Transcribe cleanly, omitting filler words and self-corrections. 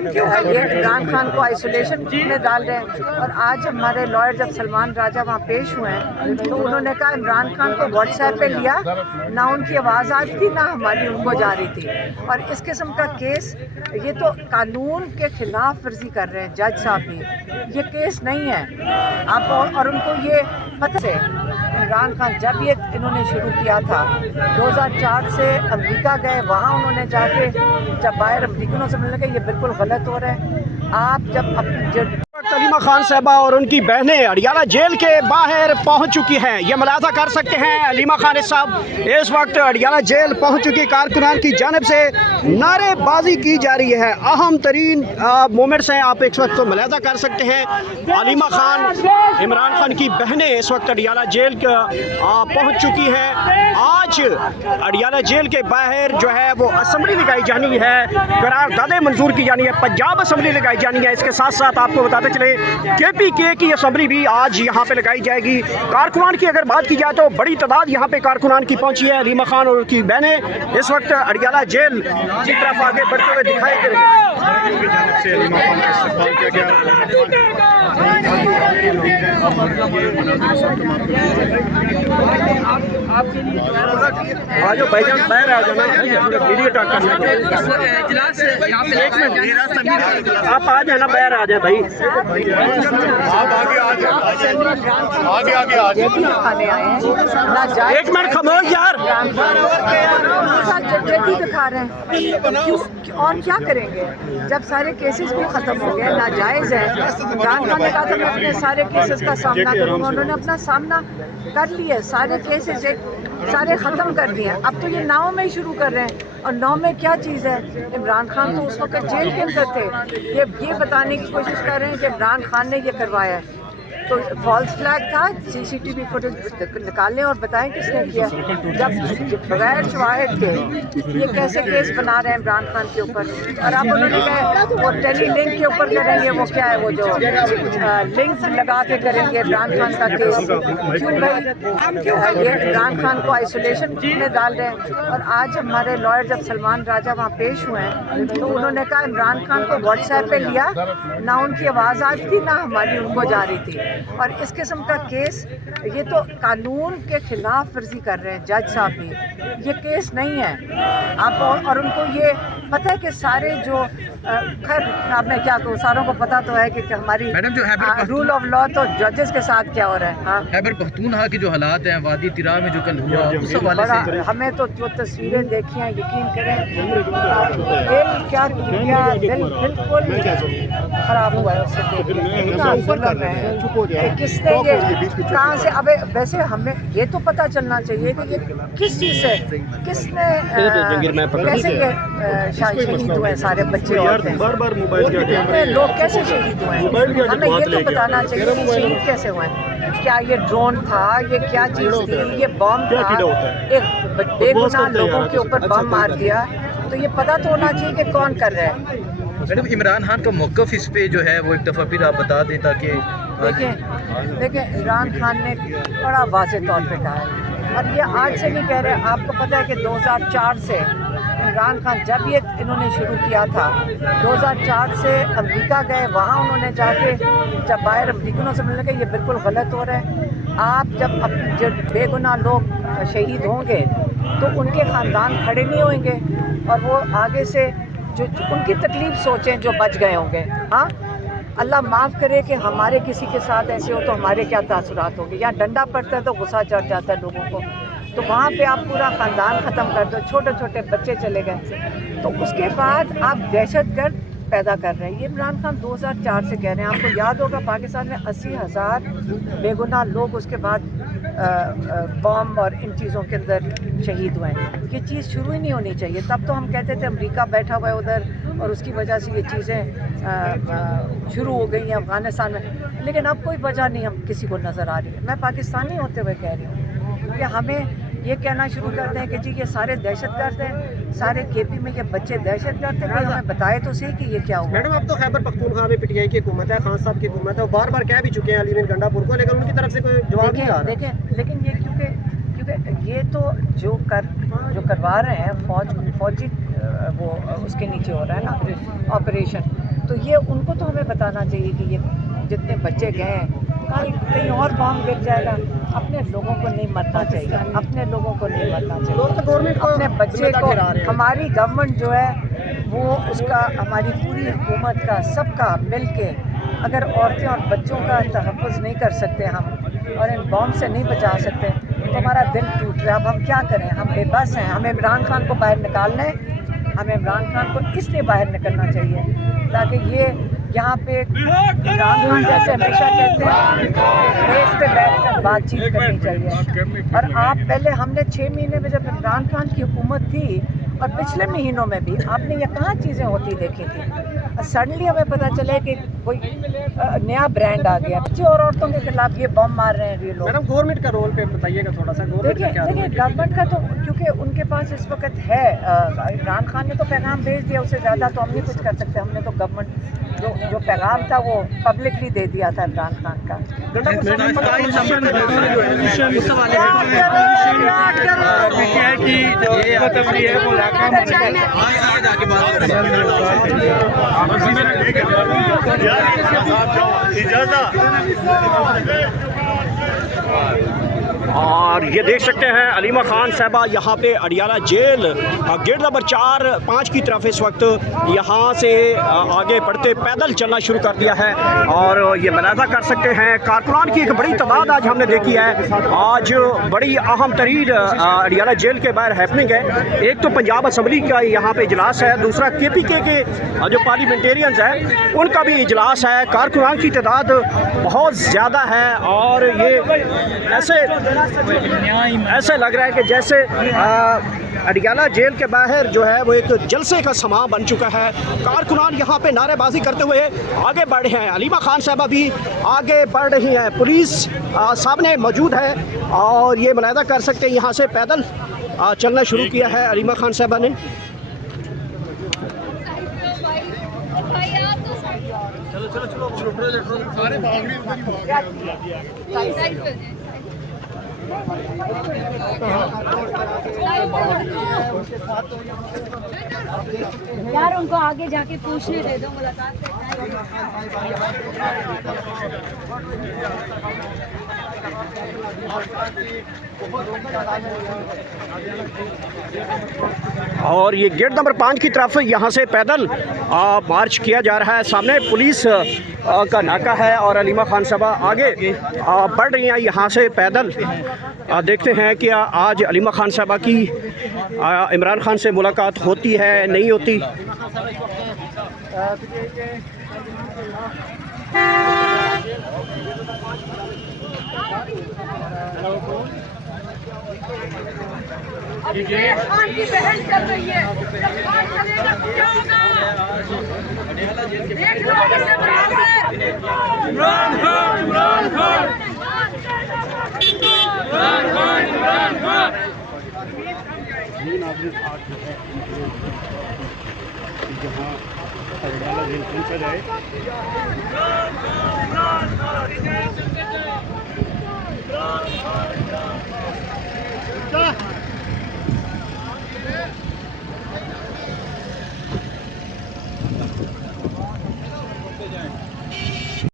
ये इमरान खान को आइसोलेशन में डाल रहे हैं। और आज हमारे लॉयर जब सलमान राजा वहाँ पेश हुए हैं तो उन्होंने कहा इमरान खान को व्हाट्सएप पे लिया, ना उनकी आवाज़ आ रही थी ना हमारी उनको जा रही थी। और इस किस्म का केस, ये तो कानून के खिलाफ वर्जी कर रहे हैं जज साहब भी, ये केस नहीं है आप। और उनको ये पता है इमरान खान जब ये इन्होंने शुरू किया था 2004 से अमेरिका गए, वहाँ उन्होंने जाके जब बाहर अमरीकनों से मिलने गए, ये बिल्कुल गलत हो रहा है। आप जब अपनी हलीमा खान साहबा और उनकी बहनें अडियाला जेल के बाहर पहुंच चुकी हैं। ये मुलाजा कर सकते हैं हलीमा खान साहब इस वक्त अडियाला जेल पहुंच चुकी कारकुनान की जानिब से नारेबाजी की जा रही है। अहम तरीन मोमेंट्स हैं, आप इस वक्त तो मुलाजा कर सकते हैं। हलीमा खान, इमरान खान की बहनें इस वक्त अडियाला जेल पहुंच चुकी हैं। आज अडियाला जेल के बाहर जो है वो असम्बली लगाई जानी है, करारदादें मंजूर की जानी है, पंजाब असम्बली लगाई जानी है। इसके साथ साथ आपको बताते चले KPK की असम्बली भी आज यहाँ पे लगाई जाएगी। कारकुनान की अगर बात की जाए तो बड़ी तादाद यहाँ पे कारकुनान की पहुँची है। हलीमा खान और उनकी बहनें इस वक्त अडियाला जेल की तरफ आगे बढ़ते हुए दिखाई दे रही है। आज भाईजान बाहर आ जाना, वीडियो टॉक करना, आप आ जाना, बाहर आ जाए भाई। आप आगे खाने आए हैं, एक मिनट खामोश यार, दिखा रहे हैं और क्या करेंगे जब सारे केसेस भी खत्म हो गए, नाजायज़ है। इमरान खान ने कहा था मैं अपने सारे केसेस का सामना करूँगा, उन्होंने अपना सामना कर लिया, सारे केसेस सारे ख़त्म कर दिए। अब तो ये 9 में ही शुरू कर रहे हैं, और 9 में क्या चीज़ है? इमरान खान तो उस वक्त जेल के अंदर थे। ये बताने की कोशिश कर रहे हैं कि इमरान खान ने ये करवाया है, तो फॉल्स फ्लैग था। CCTV फुटेज निकालें और बताएं किसने किया। जब बगैर शवाहिद के ये कैसे केस बना रहे हैं इमरान खान के ऊपर। और अब उन्होंने कहा वो टेली लिंक के ऊपर करेंगे, वो क्या है वो जो लिंक लगा के करेंगे इमरान खान का केस। क्यों भाई, ये इमरान खान को आइसोलेशन में डाल रहे हैं। और आज हमारे लॉयर जब सलमान राजा वहाँ पेश हुए हैं तो उन्होंने कहा इमरान खान को व्हाट्सएप पे लिया, ना उनकी आवाज़ आ रही थी ना हमारी उनको जा रही थी। और इस किस्म का केस, ये तो कानून के खिलाफ वर्जी कर रहे हैं जज साहब भी, ये केस नहीं है आप। और उनको ये पता है कि सारे जो खैर अब मैं क्या कहूँ, सारों को पता तो है कि हमारी मैडम जो रूल ऑफ लॉ तो जजेस के साथ क्या हो रहा है। हाँ, खैबर पख्तूनख्वा के जो हालात हैं, वादी तिरा में जो कल हुआ, उस हवाले से हमें तो जो तस्वीरें देखी हैं, यकीन करें दिल क्या दिल बिल्कुल खराब हुआ है उससे देख के। कितना जुल्म है, किसने ये कहाँ से। अब वैसे हमें ये तो पता चलना चाहिए कि ये किस चीज़ से, किसने कैसे ये शहीद हुए सारे बच्चे औरतें, लोग कैसे शहीद हुए हैं। हमें ये तो बताना चाहिए कि शहीद कैसे हुए हैं। क्या ये ड्रोन था, ये क्या चीज़ थी, ये बम था, एक बेगुनाह लोगों के ऊपर बम मार दिया, तो ये पता तो होना चाहिए कि कौन कर रहा है। मैडम इमरान खान का मौक़िफ़ इस पे जो है वो एक दफ़ा फिर आप बता दें ताकि देखें इमरान खान ने बड़ा वाज़ेह तौर पे कहा है, और ये आज से नहीं कह रहे। आपको पता है कि 2004 से इमरान खान जब ये इन्होंने शुरू किया था 2004 से अमेरिका गए, वहाँ उन्होंने जाके जब बाहर अमरीकनों से मिलने गए, ये बिल्कुल गलत हो रहा है। आप जब बेगुनाह लोग शहीद होंगे तो उनके ख़ानदान खड़े नहीं होंगे, और वो आगे से जो उनकी तकलीफ़ सोचें जो बच गए होंगे। हाँ, अल्लाह माफ़ करे कि हमारे किसी के साथ ऐसे हो तो हमारे क्या तासुरात होंगे। या डंडा पड़ता है तो गुस्सा चढ़ जाता है लोगों को, तो वहाँ पे आप पूरा ख़ानदान ख़त्म कर दो, छोटे छोटे बच्चे चले गए, तो उसके बाद आप दहशतगर्द पैदा कर रहे हैं। ये इमरान खान 2004 से कह रहे हैं। आपको याद होगा पाकिस्तान में 80,000 बेगुनाह लोग उसके बाद बम और इन चीज़ों के अंदर शहीद हुए हैं। ये चीज़ शुरू ही नहीं होनी चाहिए। तब तो हम कहते थे अमेरिका बैठा हुआ है उधर और उसकी वजह से ये चीज़ें शुरू हो गई हैं अफ़गानिस्तान में, लेकिन अब कोई वजह नहीं हम किसी को नज़र आ रही है। मैं पाकिस्तानी होते हुए कह रही हूँ कि हमें ये कहना शुरू करते हैं कि जी ये सारे दहशतगर्द हैं, सारे KP में ये बच्चे दहशतगर्द हैं, कोई हमें बताए तो सही कि ये क्या हुआ। मैडम अब तो खैबर पख्तूनख्वा में PTI की हुकूमत है, खान साहब की हुकूमत है, वो बार बार कह भी चुके हैं अली गंडापुर को, लेकिन उनकी तरफ से कोई जवाब नहीं आ रहा। देखें लेकिन ये क्योंकि ये तो जो करवा रहे हैं फौजी वो उसके नीचे हो रहा है ना ऑपरेशन, ये उनको तो हमें बताना चाहिए कि ये जितने बच्चे गए हैं कहीं और बॉम्ब गिर जाएगा। अपने लोगों को नहीं मरना चाहिए, अपने लोगों को नहीं मरना चाहिए। अपने बच्चे को हमारी गवर्नमेंट जो है वो उसका हमारी पूरी हुकूमत का सबका मिल के अगर औरतें और बच्चों का तहफ़्फ़ुज़ नहीं कर सकते हम और इन बॉम्ब से नहीं बचा सकते तो हमारा दिल टूट रहा है। अब हम क्या करें, हम बेबस हैं। हमें इमरान खान को बाहर निकालना है। हमें इमरान खान को इसलिए बाहर निकलना चाहिए ताकि ये यहाँ पे इमरान खान जैसे हमेशा कहते हैं रेस पे बैठकर बातचीत करनी चाहिए। और आप पहले हमने 6 महीने में जब इमरान खान की हुकूमत थी और पिछले महीनों में भी आपने ये कहाँ चीज़ें होती देखी थी। सडनली हमें पता चले कि कोई नया ब्रांड आ गया, बच्चे और औरतों के खिलाफ ये बॉम्ब मार रहे हैं ये लोग। मैडम गवर्नमेंट का रोल पे बताइएगा थोड़ा सा। देखिए गवर्नमेंट का तो क्योंकि उनके पास इस वक्त है इमरान खान ने तो पैगाम भेज दिया, उससे ज़्यादा तो हम नहीं कुछ कर सकते। हमने तो गवर्नमेंट जो पैगाम था वो पब्लिकली दे दिया था इमरान खान का। और ये देख सकते हैं अलीमा खान साहबा यहाँ पे अडियाला जेल गेट नंबर 4-5 की तरफ इस वक्त यहाँ से आगे बढ़ते पैदल चलना शुरू कर दिया है। और ये मुलाहजा कर सकते हैं कारकुनान की एक बड़ी तादाद आज हमने देखी है। आज बड़ी अहम तरीन अडियाला जेल के बाहर हैपनिंग है। एक तो पंजाब असम्बली का यहाँ पे इजलास है, दूसरा KPK के जो पार्लियामेंटेरियंस हैं उनका भी इजलास है। कारकुनान की तादाद बहुत ज़्यादा है और ये ऐसे लग रहा है कि जैसे अडियाला जेल के बाहर जो है वो एक जलसे का समा बन चुका है। कारकुनान यहाँ पे नारेबाजी करते हुए आगे बढ़ रहे हैं। अलीमा खान साहबा भी आगे बढ़ रही हैं, पुलिस सामने मौजूद है और ये मुलाहजा कर सकते हैं यहाँ से पैदल चलना शुरू किया है अलीमा खान साहबा ने। यार उनको आगे जाके पूछने दे दो मुलाकात और ये गेट नंबर 5 की तरफ यहाँ से पैदल मार्च किया जा रहा है। सामने पुलिस का नाका है और अलीमा खान साहबा आगे बढ़ रही हैं यहाँ से पैदल। देखते हैं कि आज अलीमा खान साहबा की इमरान खान से मुलाकात होती है नहीं होती। इमरान की बहन चल रही है, इमरान खान इमरान खान इमरान खान इमरान खान। जहाँ अडियाला जेल पहुँचा जाए।